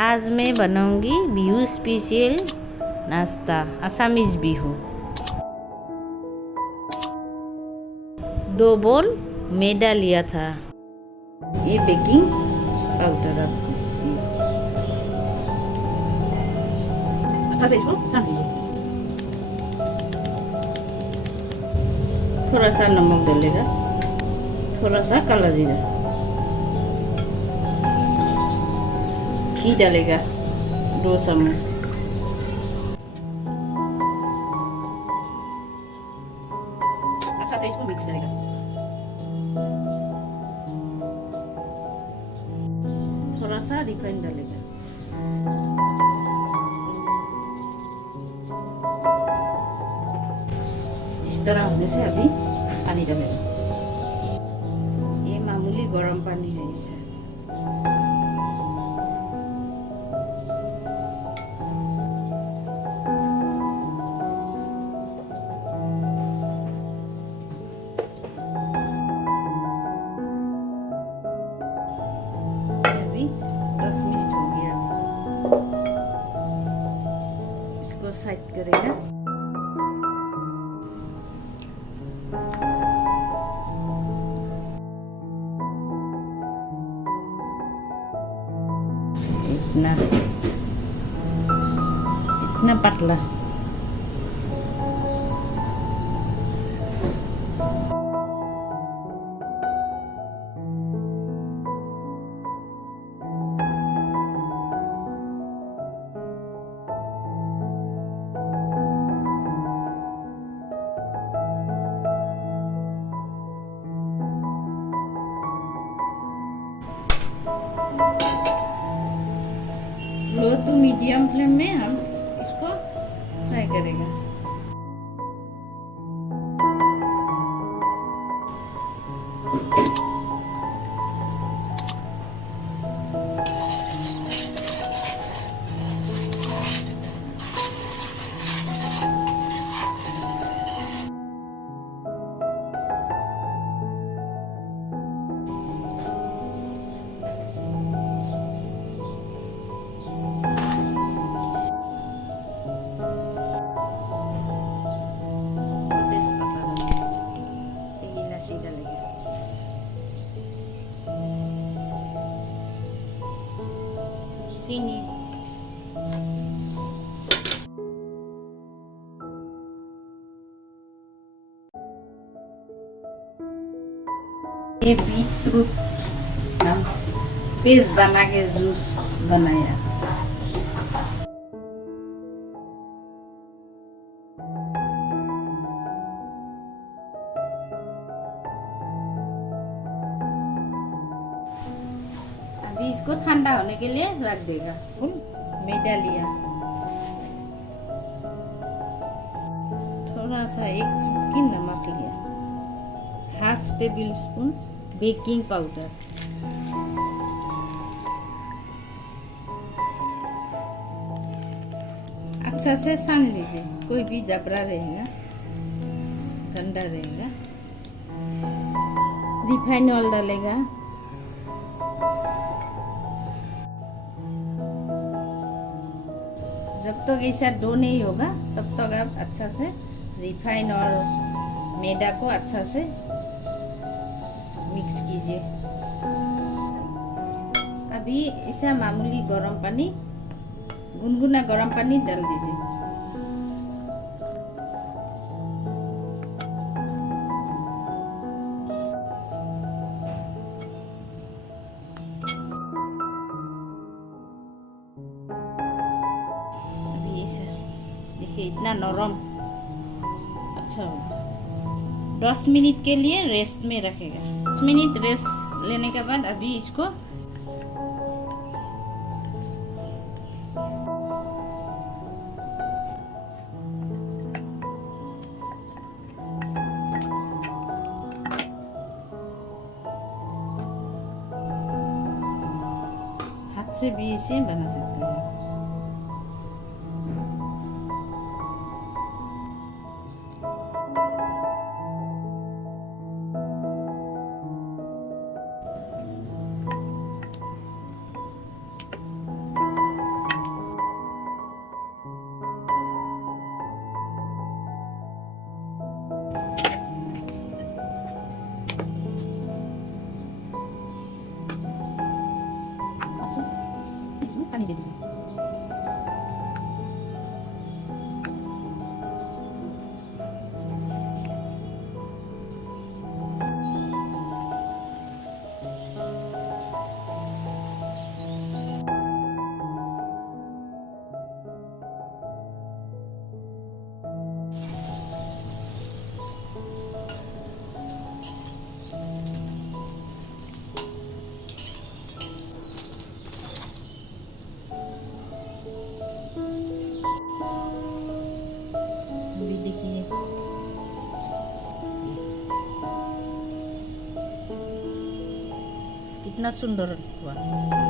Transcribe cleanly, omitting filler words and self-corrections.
आज मैं बनाऊंगी बिहू स्पेशल नाश्ता, असमीज बिहू। 2 बोल मैदा लिया था। ये बेकिंग पाउडर आपको अच्छा से इसको सान लीजिए। थोड़ा सा नमक डालेगा, थोड़ा सा काला जीरा, घी डालेगा 2 चम्मच। अच्छा से इसको मिक्स करेगा। थोड़ा सा रिफाइन डालेगा। इस तरह होने से अभी पानी डालेगा। ये मामूली गर्म पानी है इसे। अभी 10 मिनट हो गया। इसको साइड करेगा। इतना पतला। लो टू मीडियम फ्लेम में हम इसको फ्राई करेंगे। Sini. ये बीटरूट हम पेस्ट बना के जूस बनाया। अभी इसको ठंडा होने के लिए रख देगा। मैदा लिया, थोड़ा सा 1 चुटकी नमक लिया, ½ टेबल स्पून बेकिंग पाउडर, अच्छा से सान लीजिए। कोई भी जबरा रहेगा, ठंडा रहेगा। रिफाइन ऑयल डालेगा। जब तक ऐसा डो नहीं होगा तब तक आप अच्छा से रिफाइन और मैदा को अच्छा से मिक्स कीजिए। अभी ऐसा मामूली गरम पानी, गुनगुना गरम पानी डाल दीजिए। देखिए इतना नरम, अच्छा होगा। 10 मिनट के लिए रेस्ट में रखेगा। 10 मिनट रेस्ट लेने के बाद अभी इसको हाथ से भी इसे बना सकते हैं। इसमें पानी दे दीजिए। अभी देखिए कितना सुंदर हुआ।